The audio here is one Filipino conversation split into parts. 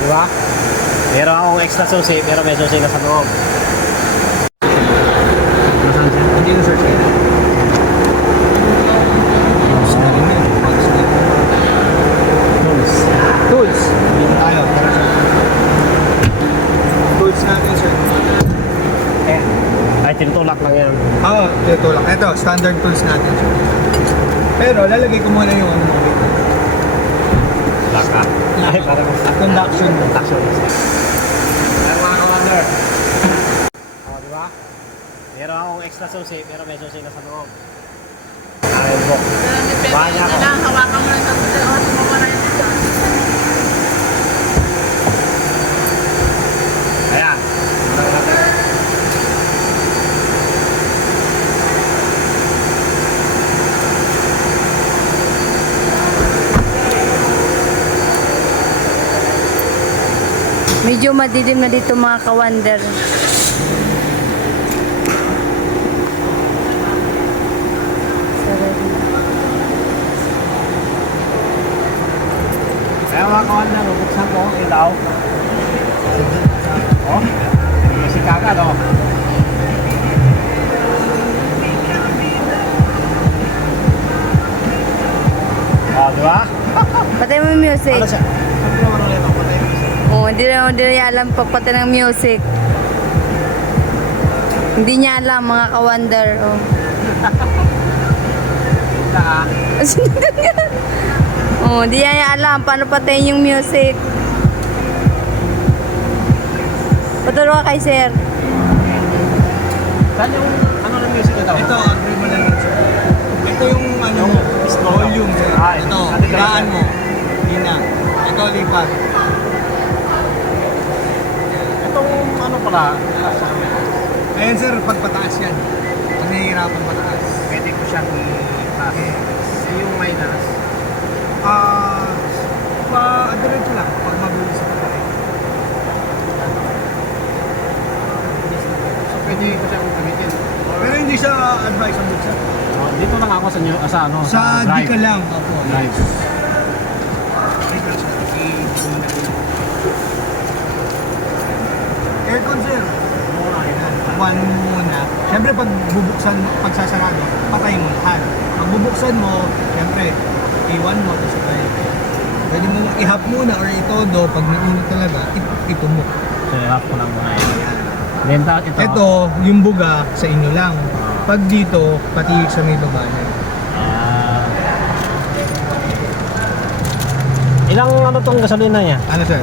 di ba? Meron akong extra susi, pero may susi na sa loob. Nasaan siya? Hindi na search kaya. Tools. Tools. Hindi na tayo. Tools natin, sir. Ay, tinutulak lang yan. Oo, ito lang. Ito, standard tools natin, sir. Pero lalagay ko muna yung ano mo. Laka. Ay, parang Conduction. conduction. Ayan mga commander. O, di ba? Meron akong extra susi, pero may susi na sa loob. Ayun po. Bahan niya ako. Hawakan mo lang sa hawakan mo para yun ito. Ayan. Ito natin. Medyo madilim na dito mga ka-wonder. Kaya mga commander, buksan ko ang ilaw. Oh, music agad oh. Oh, di ba? Patay mo yung music. Ano siya? Ano naman ulit ako? Patay mo siya. Oo, hindi niya alam pagpatay ng music. Hindi niya alam mga ka-wonder. Oh. Ito ah. Oh, hindi niya alam paano patayin yung music. Paturo ka kay sir. Saan yung ano ng music ito? Ito, agree mo lang yun, sir. Ito yung ano, Yung volume, sir. Ah, Ito, ito. higaan mo. Hindi na. Ito, lipat. Itong ano pala, Ayan, sir, pagpataas yan. Pag nahihirapan pataas. pwede ko siyang i-pass. Yung minus, Diretso lang. Pag mabilis sa pagkain. so pwede ko siyang gamitin. Pero hindi siya advisable, sir. Oh, dito lang ako sa ano, Sa di drive. ka lang. Opo. Drive. Aircon, sir. One muna. Siyempre, pag bubuksan, pagsasarado, patay mo lahat. Pag bubuksan mo, siyempre, iwan mo, tapos patay. Pwede mo ihap muna or itodo, pag nainit talaga, itumok. So, i-half ko lang muna yan. Then, ito. Ito, yung buga, sa inyo lang. Pag dito, pati sa may baba niya. Ah. Ilang ano tong gasolina niya? Ano, sir?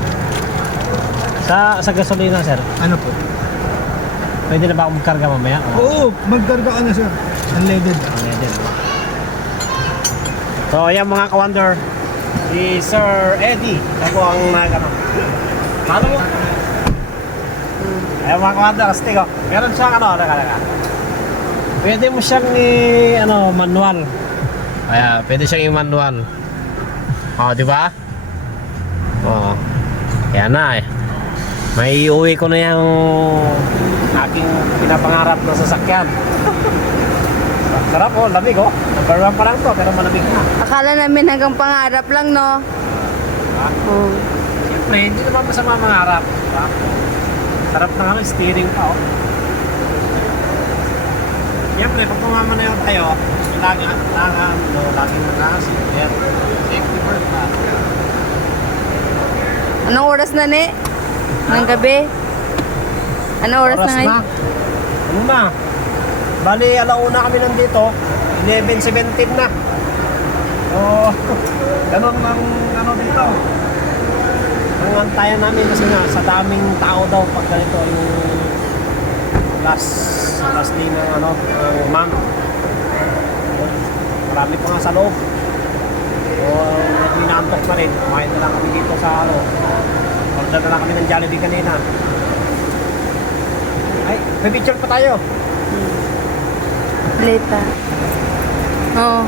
Sa gasolina, sir. Ano po? Pwede na ba akong magkarga mamaya? Oo, magkarga ka na, sir. Unleaded. Unleaded. So, ayan mga ka-wonder. Si Sir Eddie. Ako ang ano. Paano mo? Ayan mga ka-wonder. Kasi ko. Meron siyang ano. Pwede mo siyang manual. Ayan, pwede siyang i-manual. O, di ba? O. Ayan na eh. May iuwi ko na yung aking pinapangarap na sasakyan. Sarap oh, lamig oh. Number 1 pa lang to, pero malamig na. Akala namin hanggang pangarap lang, no? Ha? Oh. Siyempre, hindi naman masama mangarap. Diba? Sarap na nga, steering pa oh. Siyempre, pag pumamanayaw tayo, laging nakasit. Safety first pa. Anong oras na, ne? Ng gabi? Anong oras na ngayon? Ano na? Bali, alauna kami nandito. 11:17 na. So, ganun ang ano dito. Ang antayan namin kasi nga sa daming tao daw pag ganito yung last day ng ano, ng month. Marami pa nga sa loob. So, inaantok na rin. Kumain na lang kami dito sa ano. Order na lang kami ng Jollibee kanina. Ay, may picture pa tayo. Late ah. Oo.